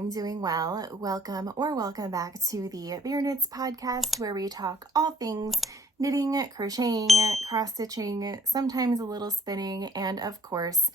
I'm doing well. Welcome back to the KNITS podcast, where we talk all things knitting, crocheting, cross-stitching, sometimes a little spinning, and of course,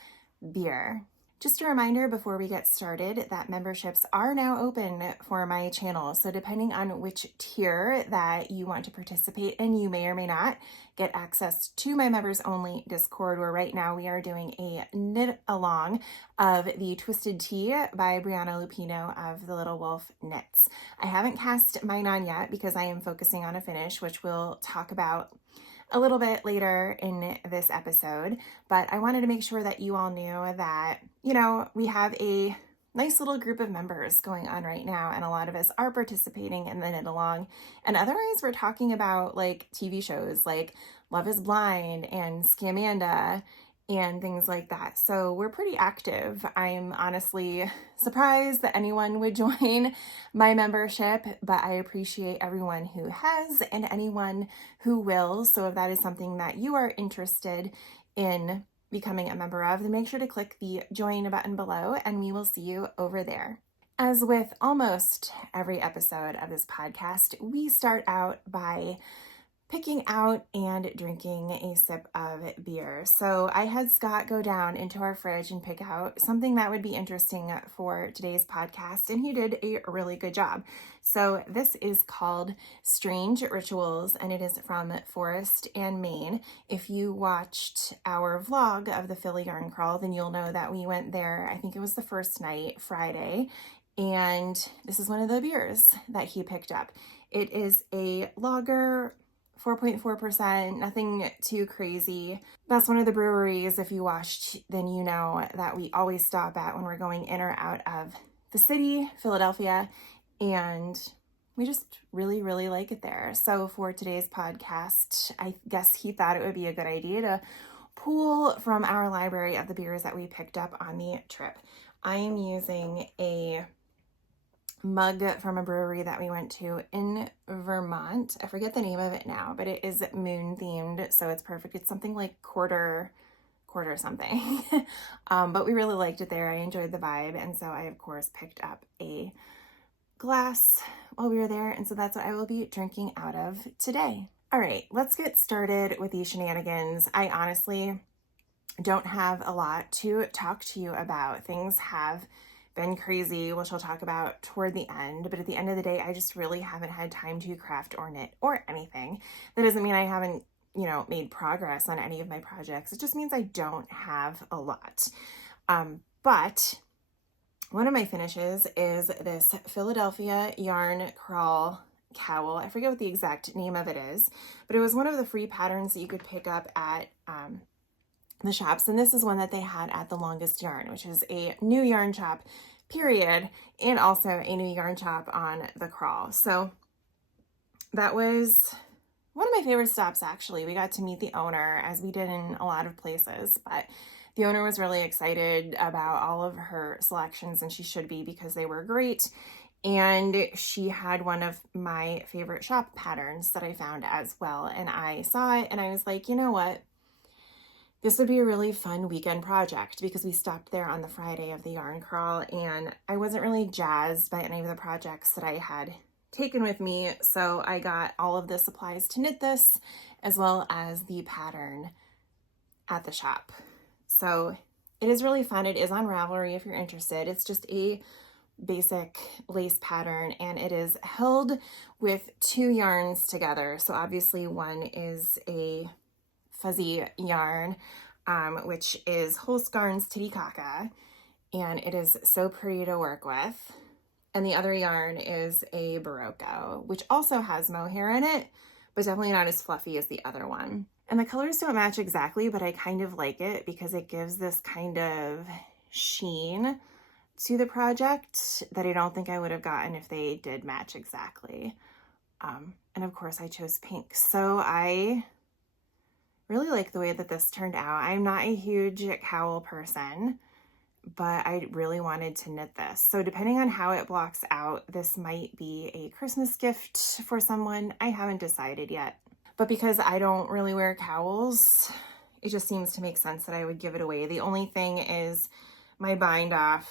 beer. Just a reminder before we get started that memberships are now open for my channel. So depending on which tier that you want to participate in, you may or may not get access to my members only Discord, where right now we are doing a knit along of the Twisted Tea by Brianna Lupino of the Little Wolf Knits. I haven't cast mine on yet because I am focusing on a finish, which we'll talk about a little bit later in this episode, but I wanted to make sure that you all knew that, we have a nice little group of members going on right now, and a lot of us are participating in the knit along, and otherwise we're talking about like TV shows like Love is Blind and Scamanda and things like that. So we're pretty active. I'm honestly surprised that anyone would join my membership, but I appreciate everyone who has and anyone who will. So if that is something that you are interested in becoming a member of, then make sure to click the join button below and we will see you over there. As with almost every episode of this podcast, we start out by picking out and drinking a sip of beer. So I had Scott go down into our fridge and pick out something that would be interesting for today's podcast, and he did a really good job. So this is called Strange Rituals, and it is from Forest and Maine. If you watched our vlog of the Philly Yarn Crawl, then you'll know that we went there, I think it was the first night, Friday, and this is one of the beers that he picked up. It is a lager, 4.4%, nothing too crazy. That's one of the breweries, if you watched, then you know that we always stop at when we're going in or out of the city, Philadelphia, and we just really, really like it there. So for today's podcast, I guess he thought it would be a good idea to pull from our library of the beers that we picked up on the trip. I am using a mug from a brewery that we went to in Vermont. I forget the name of it now, but it is moon themed, so it's perfect. It's something like quarter something. But we really liked it there. I enjoyed the vibe, and so I of course picked up a glass while we were there, and so that's what I will be drinking out of today. All right, let's get started with these shenanigans. I honestly don't have a lot to talk to you about. Things have been crazy, which I'll talk about toward the end, but at the end of the day, I just really haven't had time to craft or knit or anything. That doesn't mean I haven't, made progress on any of my projects. It just means I don't have a lot. But one of my finishes is this Philadelphia Yarn Crawl cowl. I forget what the exact name of it is, but it was one of the free patterns that you could pick up at the shops, and this is one that they had at the Longest Yarn, which is a new yarn shop, period, and also a new yarn shop on the crawl. So that was one of my favorite stops, actually. We got to meet the owner, as we did in a lot of places, but the owner was really excited about all of her selections, and she should be, because they were great. And she had one of my favorite shop patterns that I found as well, and I saw it and I was like, you know what? This would be a really fun weekend project, because we stopped there on the Friday of the yarn crawl and I wasn't really jazzed by any of the projects that I had taken with me. So I got all of the supplies to knit this, as well as the pattern at the shop. So it is really fun. It is on Ravelry if you're interested. It's just a basic lace pattern, and it is held with two yarns together. So obviously one is a fuzzy yarn, which is Holskarn's Titicaca, and it is so pretty to work with. And the other yarn is a Barocco, which also has mohair in it, but definitely not as fluffy as the other one. And the colors don't match exactly, but I kind of like it because it gives this kind of sheen to the project that I don't think I would have gotten if they did match exactly. And of course I chose pink. So I really like the way that this turned out. I'm not a huge cowl person, but I really wanted to knit this. So depending on how it blocks out, this might be a Christmas gift for someone. I haven't decided yet. But because I don't really wear cowls, it just seems to make sense that I would give it away. The only thing is my bind off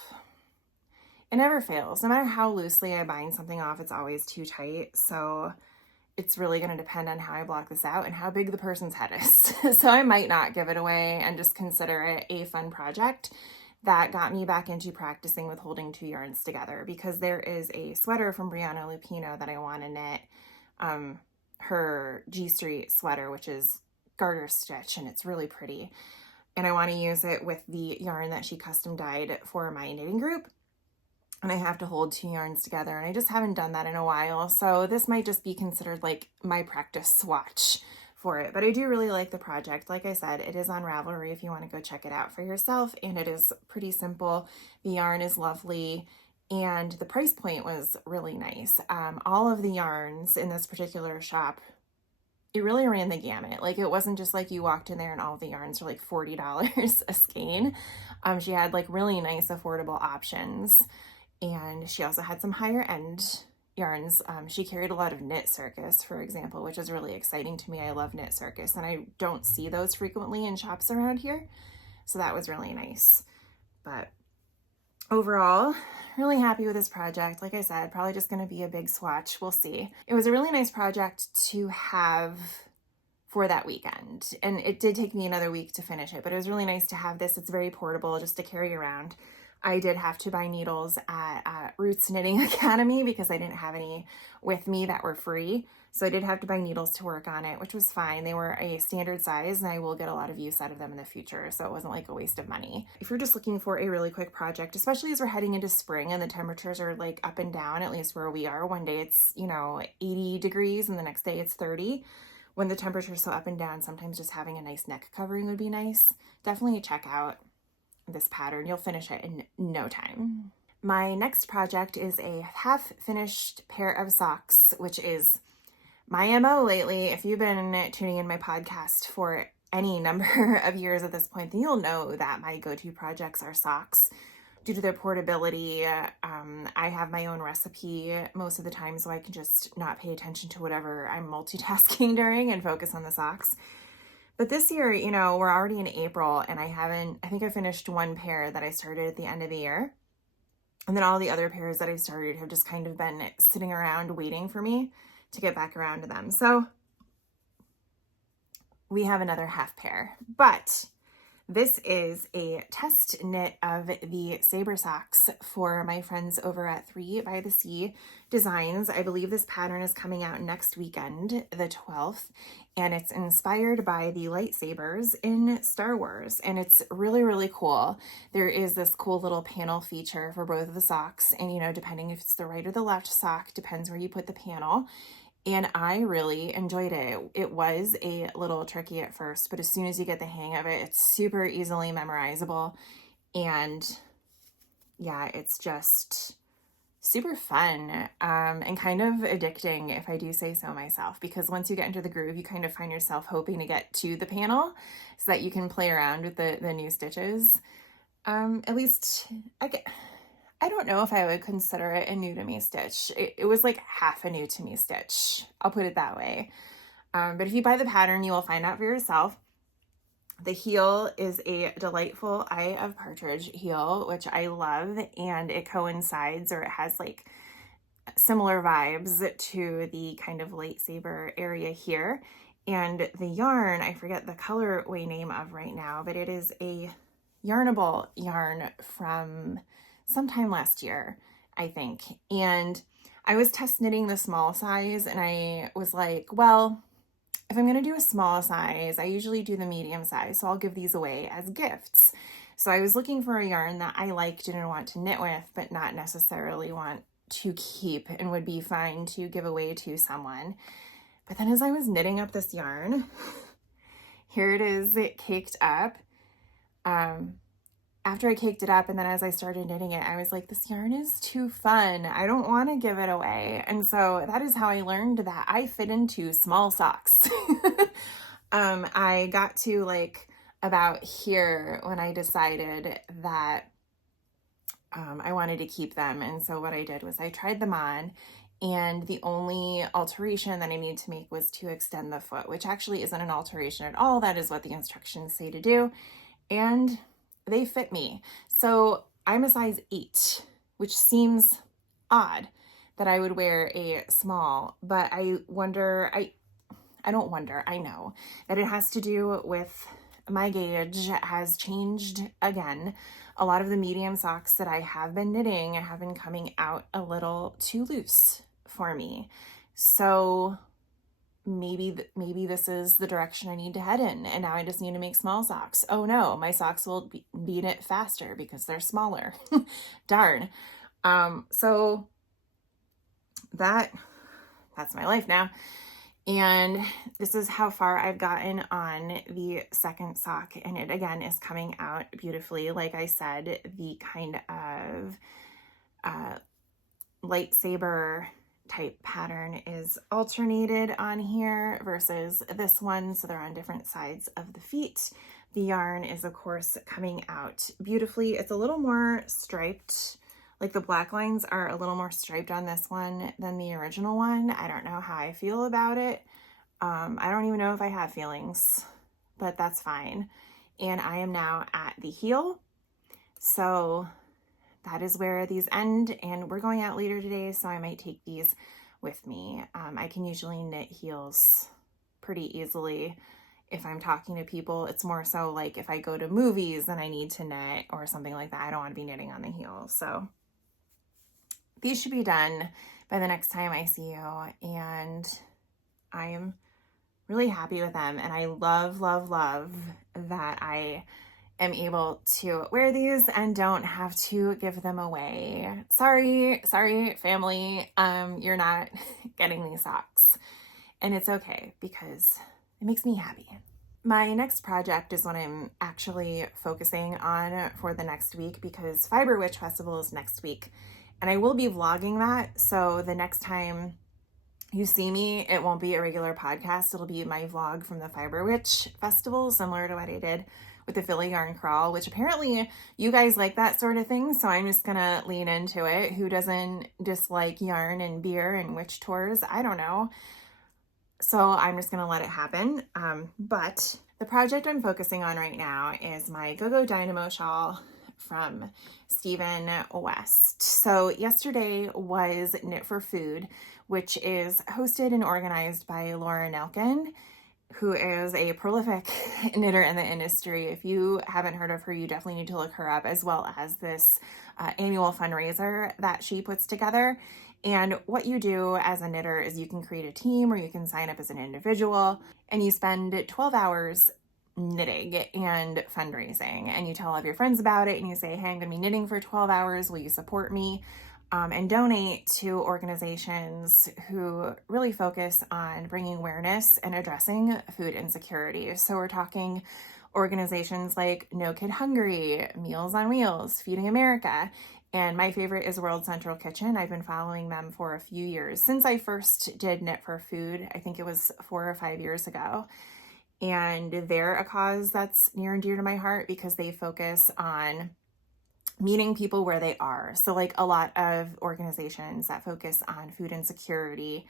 it never fails. No matter how loosely I bind something off, it's always too tight. So it's really going to depend on how I block this out and how big the person's head is. So I might not give it away and just consider it a fun project that got me back into practicing with holding 2 yarns together, because there is a sweater from Brianna Lupino that I want to knit, her G Street sweater, which is garter stitch, and it's really pretty. And I want to use it with the yarn that she custom dyed for my knitting group. And I have to hold 2 yarns together, and I just haven't done that in a while. So this might just be considered like my practice swatch for it. But I do really like the project. Like I said, it is on Ravelry if you want to go check it out for yourself. And it is pretty simple. The yarn is lovely. And the price point was really nice. All of the yarns in this particular shop, it really ran the gamut. Like, it wasn't just like you walked in there and all of the yarns are like $40 a skein. She had like really nice affordable options. And she also had some higher end yarns. She carried a lot of Knit Circus, for example, which is really exciting to me. I love Knit Circus, and I don't see those frequently in shops around here. So that was really nice. But overall, really happy with this project. Like I said, probably just going to be a big swatch. We'll see. It was a really nice project to have for that weekend. And it did take me another week to finish it, but it was really nice to have this. It's very portable just to carry around. I did have to buy needles at Roots Knitting Academy because I didn't have any with me that were free. So I did have to buy needles to work on it, which was fine. They were a standard size, and I will get a lot of use out of them in the future. So it wasn't like a waste of money. If you're just looking for a really quick project, especially as we're heading into spring and the temperatures are like up and down, at least where we are. One day it's, 80 degrees and the next day it's 30. When the temperature's so up and down, sometimes just having a nice neck covering would be nice. Definitely check out this pattern. You'll finish it in no time. My next project is a half finished pair of socks, which is my MO lately. If you've been tuning in my podcast for any number of years at this point, then you'll know that my go-to projects are socks due to their portability. I have my own recipe most of the time, so I can just not pay attention to whatever I'm multitasking during and focus on the socks. But this year, we're already in April, and I think I finished one pair that I started at the end of the year. And then all the other pairs that I started have just kind of been sitting around waiting for me to get back around to them. So we have another half pair, but this is a test knit of the Saber socks for my friends over at 3 by the Sea Designs. I believe this pattern is coming out next weekend, the 12th, and it's inspired by the lightsabers in Star Wars, and it's really, really cool. There is this cool little panel feature for both of the socks, and depending if it's the right or the left sock, depends where you put the panel. And I really enjoyed it. It was a little tricky at first, but as soon as you get the hang of it, it's super easily memorizable. And yeah, it's just super fun and kind of addicting, if I do say so myself, because once you get into the groove, you kind of find yourself hoping to get to the panel so that you can play around with the new stitches. At least I don't know if I would consider it a new to me stitch. It was like half a new to me stitch. I'll put it that way. But if you buy the pattern, you will find out for yourself. The heel is a delightful Eye of Partridge heel, which I love, and it coincides, or it has like similar vibes to the kind of lightsaber area here. And the yarn, I forget the colorway name of right now, but it is a yarnable yarn from sometime last year, I think. And I was test knitting the small size, and I was like, well, if I'm going to do a small size, I usually do the medium size, so I'll give these away as gifts. So I was looking for a yarn that I liked and want to knit with, but not necessarily want to keep and would be fine to give away to someone. But then as I was knitting up this yarn, here it is, it caked up. After I caked it up, and then as I started knitting it, I was like, this yarn is too fun. I don't want to give it away. And so that is how I learned that I fit into small socks. I got to like about here when I decided that I wanted to keep them. And so what I did was I tried them on, and the only alteration that I needed to make was to extend the foot, which actually isn't an alteration at all. That is what the instructions say to do. And they fit me. So I'm a size 8 which seems odd that I would wear a small, but I don't wonder, I know that it has to do with my gauge has changed again. A lot of the medium socks that I have been knitting have been coming out a little too loose for me. So maybe this is the direction I need to head in, and now I just need to make small socks. Oh no, my socks will be knit faster because they're smaller. Darn. So that's my life now. And this is how far I've gotten on the second sock. And it again is coming out beautifully. Like I said, the kind of light Saber type pattern is alternated on here versus this one. So they're on different sides of the feet. The yarn is of course coming out beautifully. It's a little more striped. Like the black lines are a little more striped on this one than the original one. I don't know how I feel about it. I don't even know if I have feelings, but that's fine. And I am now at the heel. So that is where these end, and we're going out later today, so I might take these with me. I can usually knit heels pretty easily if I'm talking to people. It's more so like if I go to movies and I need to knit or something like that. I don't want to be knitting on the heel. So these should be done by the next time I see you, and I'm really happy with them. And I love, love, love that I am able to wear these and don't have to give them away. Sorry, family, you're not getting these socks. And it's okay because it makes me happy. My next project is what I'm actually focusing on for the next week because Fiber Witch Festival is next week. And I will be vlogging that, so the next time you see me, it won't be a regular podcast. It'll be my vlog from the Fiber Witch Festival, similar to what I did with the Philly Yarn Crawl, which apparently you guys like that sort of thing, so I'm just gonna lean into it. Who doesn't dislike yarn and beer and witch tours? I don't know. So I'm just gonna let it happen. But the project I'm focusing on right now is my Go-Go Dynamo Shawl from Stephen West. So yesterday was Knit for Food, which is hosted and organized by Laura Nelkin, who is a prolific knitter in the industry. If you haven't heard of her, you definitely need to look her up, as well as this annual fundraiser that she puts together. And what you do as a knitter is you can create a team or you can sign up as an individual, and you spend 12 hours knitting and fundraising, and you tell all of your friends about it and you say, hey, I'm gonna be knitting for 12 hours, will you support me? And donate to organizations who really focus on bringing awareness and addressing food insecurity. So we're talking organizations like No Kid Hungry, Meals on Wheels, Feeding America, and my favorite is World Central Kitchen. I've been following them for a few years. Since I first did Knit for Food, I think it was 4 or 5 years ago. And they're a cause that's near and dear to my heart because they focus on meeting people where they are. So like a lot of organizations that focus on food insecurity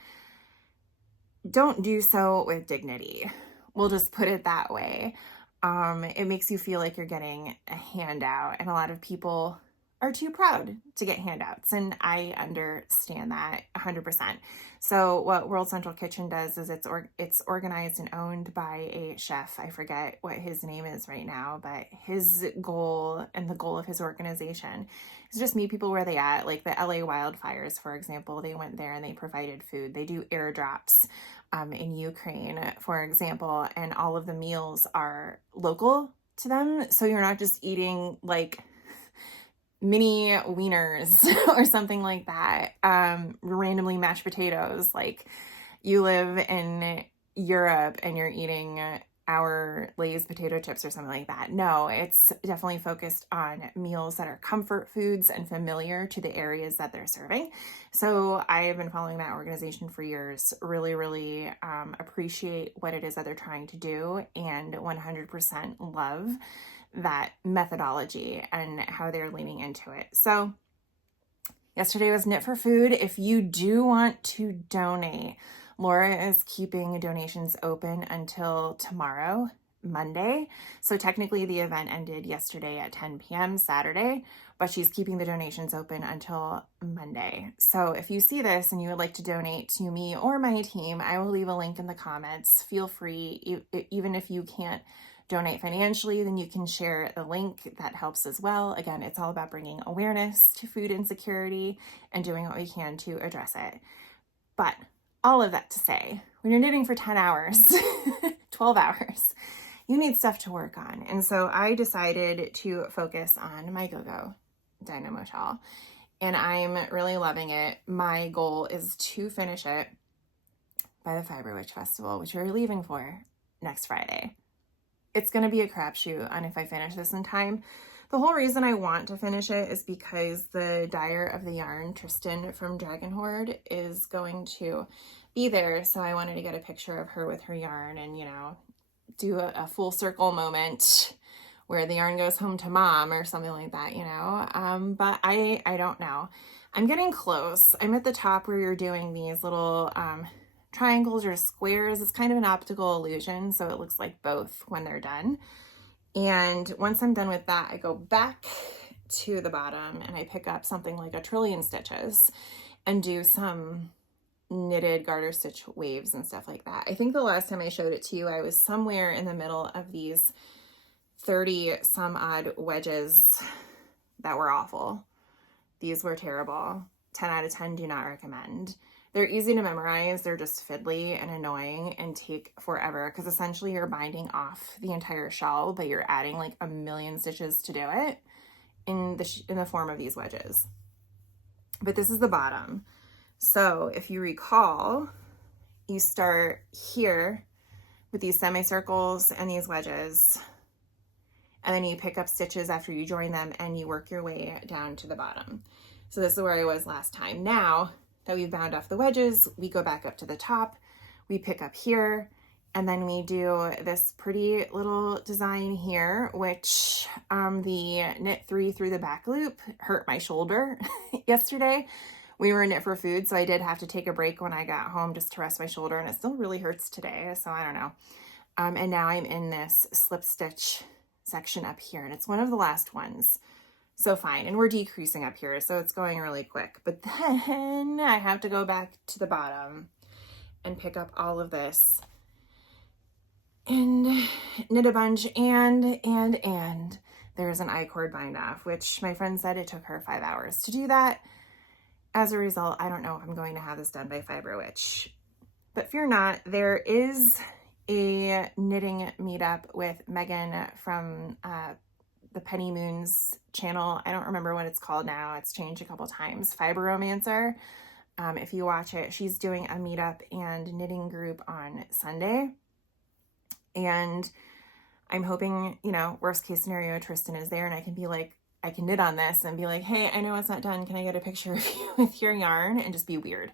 don't do so with dignity. We'll just put it that way. It makes you feel like you're getting a handout, and a lot of people are too proud to get handouts, and I understand that 100%. So what World Central Kitchen does is it's organized and owned by a chef. I forget what his name is right now, but his goal and the goal of his organization is just meet people where they at. Like the LA wildfires, for example, they went there and they provided food. They do airdrops in Ukraine, for example, and all of the meals are local to them. So you're not just eating like mini wieners or something like that, randomly mashed potatoes, like you live in Europe and you're eating our Lay's potato chips or something like that. No, it's definitely focused on meals that are comfort foods and familiar to the areas that they're serving. So I have been following that organization for years, really appreciate what it is that they're trying to do, and 100% love that methodology and how they're leaning into it. So yesterday was Knit for Food. If you do want to donate, Laura is keeping donations open until tomorrow, Monday. So technically the event ended yesterday at 10 p.m. Saturday, but she's keeping the donations open until Monday. So if you see this and you would like to donate to me or my team, I will leave a link in the comments. Feel free, even if you can't donate financially, then you can share the link. That helps as well. Again, it's all about bringing awareness to food insecurity and doing what we can to address it. But all of that to say, when you're knitting for 10 hours, 12 hours, you need stuff to work on. And so I decided to focus on my Go-Go Dynamo Shawl, and I'm really loving it. My goal is to finish it by the Fiber Witch Festival, which we're leaving for next Friday. It's going to be a crapshoot on if I finish this in time. The whole reason I want to finish it is because the dyer of the yarn, Tristan from Dragon Horde, is going to be there. So I wanted to get a picture of her with her yarn and, you know, do a full circle moment where the yarn goes home to mom or something like that, you know. But I don't know. I'm getting close. I'm at the top where you're doing these little triangles or squares. It's kind of an optical illusion, so it looks like both when they're done. And once I'm done with that, I go back to the bottom and I pick up something like 1 trillion stitches and do some knitted garter stitch waves and stuff like that. I think the last time I showed it to you, I was somewhere in the middle of these 30 some odd wedges that were awful. These were terrible. 10 out of 10, do not recommend. They're easy to memorize. They're just fiddly and annoying and take forever because essentially you're binding off the entire shawl, but you're adding like 1 million stitches to do it in the form of these wedges. But this is the bottom. So if you recall, you start here with these semicircles and these wedges, and then you pick up stitches after you join them and you work your way down to the bottom. So this is where I was last time. Now that we've bound off the wedges, we go back up to the top, we pick up here, and then we do this pretty little design here, which the knit 3 through the back loop hurt my shoulder yesterday. We were in Knit for Food, so I did have to take a break when I got home just to rest my shoulder, and it still really hurts today, so I don't know. And now I'm in this slip stitch section up here, and it's one of the last ones. So fine, and we're decreasing up here, so it's going really quick. But then I have to go back to the bottom and pick up all of this and knit a bunch, and there's an I-cord bind off, which my friend said it took her 5 hours to do that. As a result, I don't know if I'm going to have this done by Fiber Witch. But fear not, there is a knitting meetup with Megan from the Penny Moons channel. I don't remember what it's called now. It's changed a couple times. Fiber Romancer. If you watch it, she's doing a meetup and knitting group on Sunday. And I'm hoping, you know, worst case scenario, Tristan is there and I can be like, I can knit on this and be like, hey, I know it's not done. Can I get a picture of you with your yarn? And just be weird.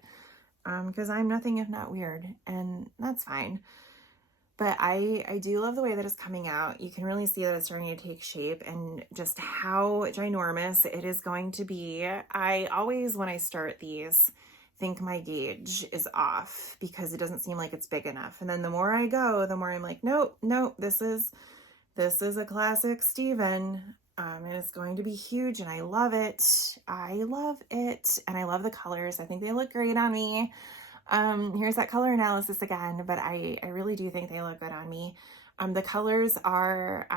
Because I'm nothing if not weird, and that's fine. But I do love the way that it's coming out. You can really see that it's starting to take shape and just how ginormous it is going to be. I always, when I start these, think my gauge is off because it doesn't seem like it's big enough. And then the more I go, the more I'm like, nope, this is a classic Steven. And it's going to be huge, and I love it. I love it. And I love the colors. I think they look great on me. Here's that color analysis again, but I really do think they look good on me. The colors are,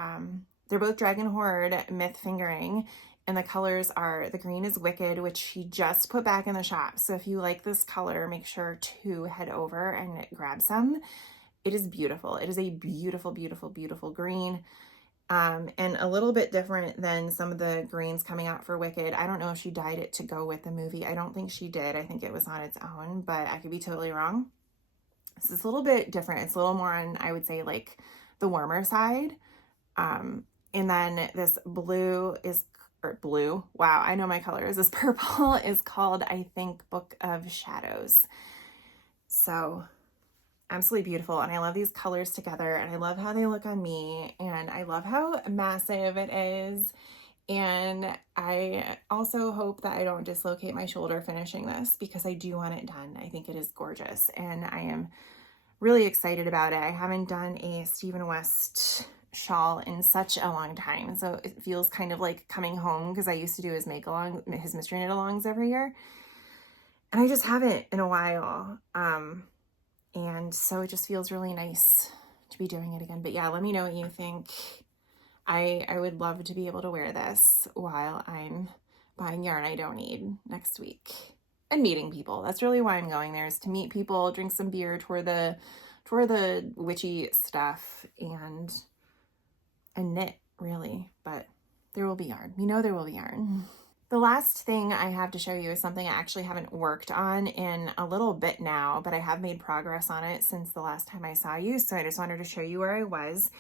they're both Dragon Horde Myth Fingering, and the colors are, the green is Wicked, which she just put back in the shop. So if you like this color, make sure to head over and grab some. It is beautiful. It is a beautiful, beautiful, beautiful green. And a little bit different than some of the greens coming out for Wicked. I don't know if she dyed it to go with the movie. I don't think she did. I think it was on its own, but I could be totally wrong. This is a little bit different. It's a little more on, I would say, like the warmer side. And then this blue is, or blue, wow, I know my colors. This purple is called, I think, Book of Shadows. So absolutely beautiful, and I love these colors together, and I love how they look on me, and I love how massive it is, and I also hope that I don't dislocate my shoulder finishing this because I do want it done. I think it is gorgeous, and I am really excited about it. I haven't done a Stephen West shawl in such a long time, so it feels kind of like coming home, because I used to do his his mystery knit alongs every year, and I just haven't in a while. And so it just feels really nice to be doing it again. But yeah, let me know what you think. I would love to be able to wear this while I'm buying yarn I don't need next week and meeting people. That's really why I'm going there, is to meet people, drink some beer, tour the witchy stuff, and knit, really. But there will be yarn. We know there will be yarn. The last thing I have to show you is something I actually haven't worked on in a little bit now, but I have made progress on it since the last time I saw you, so I just wanted to show you where I was.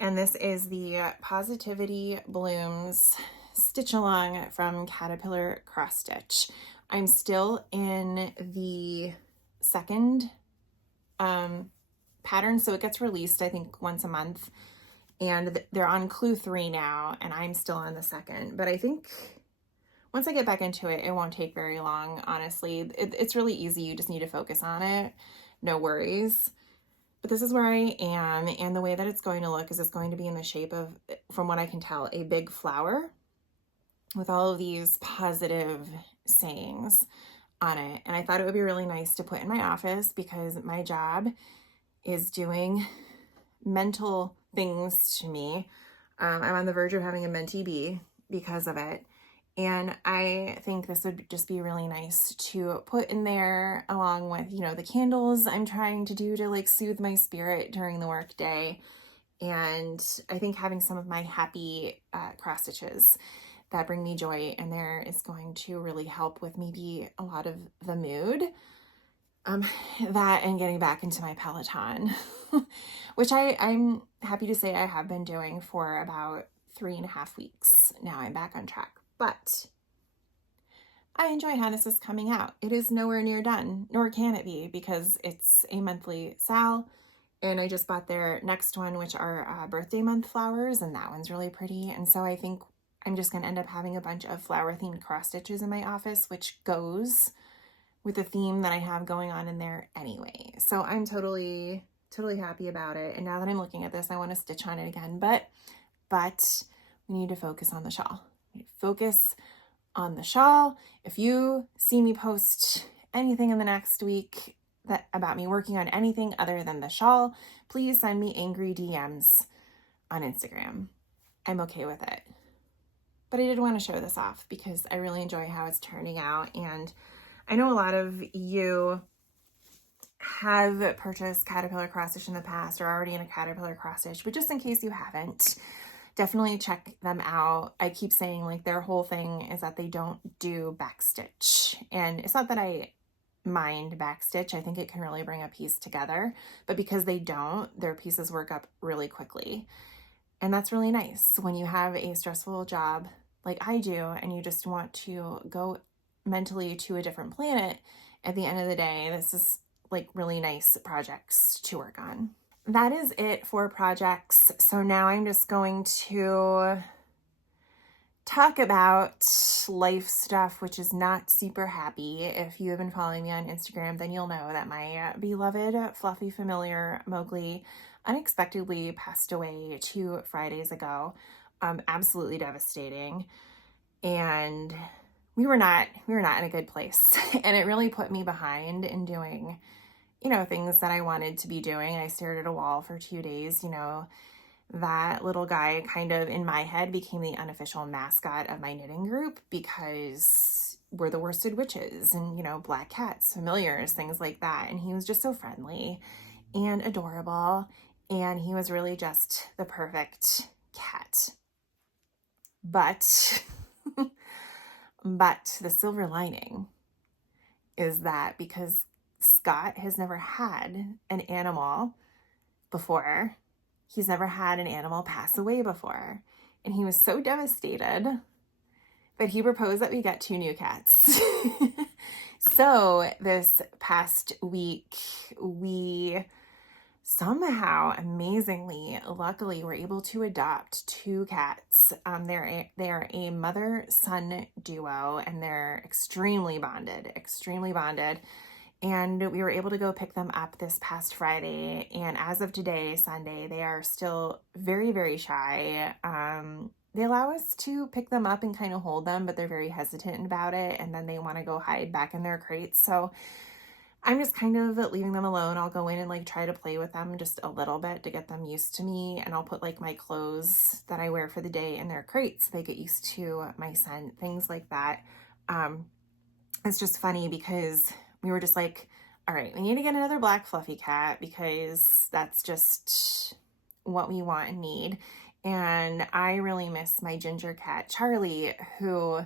And this is the Positivity Blooms Stitch Along from Caterpillar Cross Stitch. I'm still in the second pattern, so it gets released, I think, once a month. And they're on clue 3 now, and I'm still on the second. But I think once I get back into it, it won't take very long, honestly. It's really easy. You just need to focus on it. No worries. But this is where I am, and the way that it's going to look is it's going to be in the shape of, from what I can tell, a big flower with all of these positive sayings on it. And I thought it would be really nice to put in my office, because my job is doing mental things to me. I'm on the verge of having a mentee bee because of it. And I think this would just be really nice to put in there, along with, you know, the candles I'm trying to do to like soothe my spirit during the work day. And I think having some of my happy cross stitches that bring me joy in there is going to really help with maybe a lot of the mood. That and getting back into my Peloton, which I'm happy to say I have been doing for about 3.5 weeks. Now I'm back on track. But I enjoy how this is coming out. It is nowhere near done, nor can it be, because it's a monthly sal, and I just bought their next one, which are birthday month flowers, and that one's really pretty. And so I think I'm just going to end up having a bunch of flower-themed cross stitches in my office, which goes with the theme that I have going on in there anyway. So I'm totally happy about it. And now that I'm looking at this, I want to stitch on it again, but we need to focus on the shawl. Focus on the shawl. If you see me post anything in the next week about me working on anything other than the shawl, please send me angry DMs on Instagram. I'm okay with it. But I did want to show this off because I really enjoy how it's turning out. And I know a lot of you have purchased Caterpillar cross stitch in the past, or are already in a Caterpillar cross stitch, but just in case you haven't, definitely check them out. I keep saying, like, their whole thing is that they don't do backstitch. And it's not that I mind backstitch. I think it can really bring a piece together, but because they don't, their pieces work up really quickly. And that's really nice when you have a stressful job like I do, and you just want to go mentally to a different planet. At the end of the day, this is like really nice projects to work on. That is it for projects. So now I'm just going to talk about life stuff, which is not super happy. If you have been following me on Instagram, then you'll know that my beloved fluffy familiar Mowgli unexpectedly passed away 2 Fridays ago. Absolutely devastating. And we were not in a good place. And it really put me behind in doing, you know, things that I wanted to be doing. I stared at a wall for 2 days. You know, that little guy kind of in my head became the unofficial mascot of my knitting group, because we're the worsted witches and, you know, black cats, familiars, things like that. And he was just so friendly and adorable. And he was really just the perfect cat. But the silver lining is that because Scott has never had an animal before, he's never had an animal pass away before, and he was so devastated that he proposed that we get 2 new cats. So this past week, we somehow, amazingly, luckily, were able to adopt 2 cats. They're a mother-son duo, and they're extremely bonded. And we were able to go pick them up this past Friday. And as of today, Sunday, they are still very, very shy. They allow us to pick them up and kind of hold them, but they're very hesitant about it. And then they want to go hide back in their crates. So I'm just kind of leaving them alone. I'll go in and like try to play with them just a little bit to get them used to me. And I'll put like my clothes that I wear for the day in their crates so they get used to my scent, things like that. It's just funny because we were just like, all right, we need to get another black fluffy cat because that's just what we want and need. And I really miss my ginger cat, Charlie, who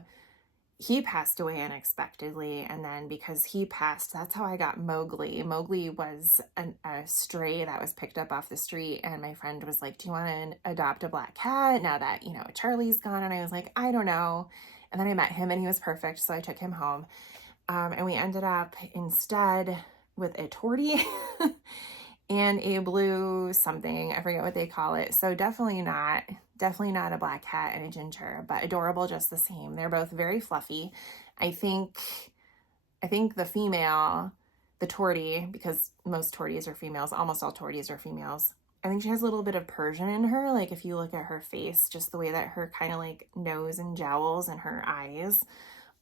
he passed away unexpectedly. And then because he passed, that's how I got Mowgli. Mowgli was a stray that was picked up off the street. And my friend was like, do you want to adopt a black cat now that, you know, Charlie's gone? And I was like, I don't know. And then I met him and he was perfect. So I took him home. And we ended up instead with a tortie and a blue something. I forget what they call it. So definitely not a black cat and a ginger, but adorable just the same. They're both very fluffy. I think the female, the tortie, because most torties are females, almost all torties are females. I think she has a little bit of Persian in her. Like if you look at her face, just the way that her kind of like nose and jowls and her eyes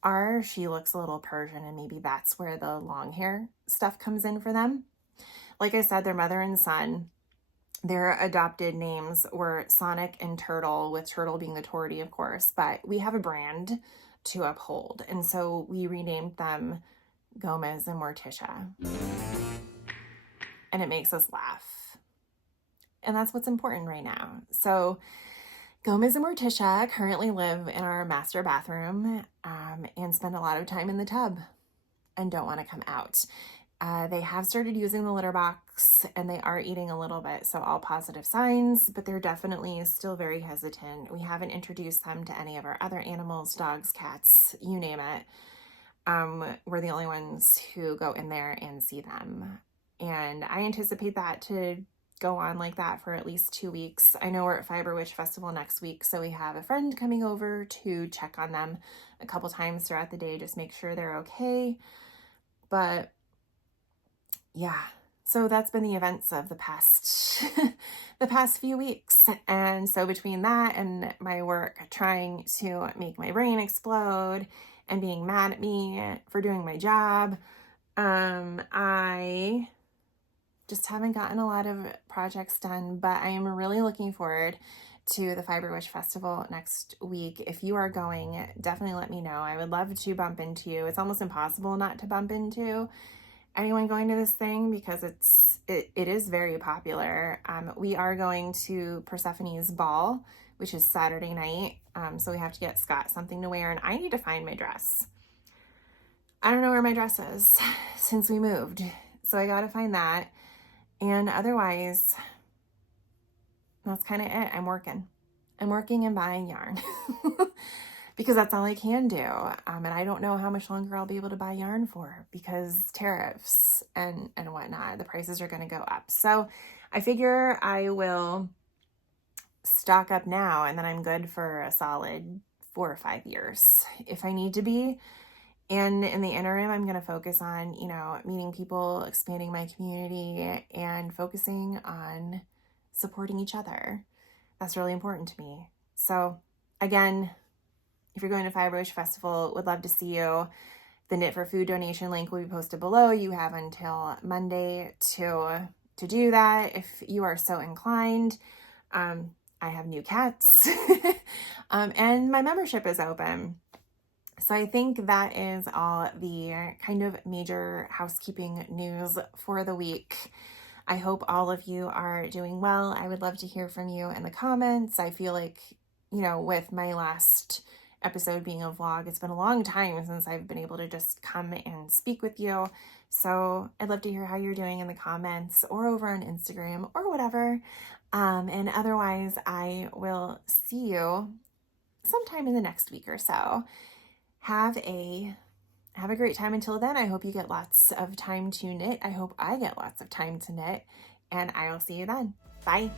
are, she looks a little Persian, and maybe that's where the long hair stuff comes in for them. Like I said, they're mother and son. Their adopted names were Sonic and Turtle, with Turtle being the tortie, of course, but we have a brand to uphold. And so we renamed them Gomez and Morticia. And it makes us laugh. And that's what's important right now. So Gomez and Morticia currently live in our master bathroom and spend a lot of time in the tub and don't want to come out. They have started using the litter box and they are eating a little bit, so all positive signs, but they're definitely still very hesitant. We haven't introduced them to any of our other animals, dogs, cats, you name it. We're the only ones who go in there and see them. And I anticipate that to go on like that for at least 2 weeks. I know we're at Fiber Witch Festival next week, so we have a friend coming over to check on them a couple times throughout the day, just make sure they're okay. But yeah, so that's been the events of the past few weeks. And so between that and my work trying to make my brain explode and being mad at me for doing my job, I just haven't gotten a lot of projects done, but I am really looking forward to the Fiber Witch Festival next week. If you are going, definitely let me know. I would love to bump into you. It's almost impossible not to bump into anyone going to this thing because it is very popular. We are going to Persephone's ball, which is Saturday night. So we have to get Scott something to wear, and I need to find my dress. I don't know where my dress is since we moved, so I got to find that. And otherwise, that's kind of it. I'm working and buying yarn because that's all I can do. And I don't know how much longer I'll be able to buy yarn for because tariffs and whatnot, the prices are going to go up. So I figure I will stock up now and then I'm good for a solid 4 or 5 years if I need to be. And in the interim, I'm going to focus on, meeting people, expanding my community, and focusing on supporting each other. That's really important to me. So again, if you're going to Fiber Witch Festival, would love to see you. The Knit for Food donation link will be posted below. You have until Monday to do that if you are so inclined. I have new cats and my membership is open. So I think that is all the kind of major housekeeping news for the week. I hope all of you are doing well. I would love to hear from you in the comments. I feel like, with my last episode being a vlog, it's been a long time since I've been able to just come and speak with you. So I'd love to hear how you're doing in the comments or over on Instagram or whatever. And otherwise, I will see you sometime in the next week or so. Have a great time until then. I hope you get lots of time to knit. I hope I get lots of time to knit, and I will see you then. Bye.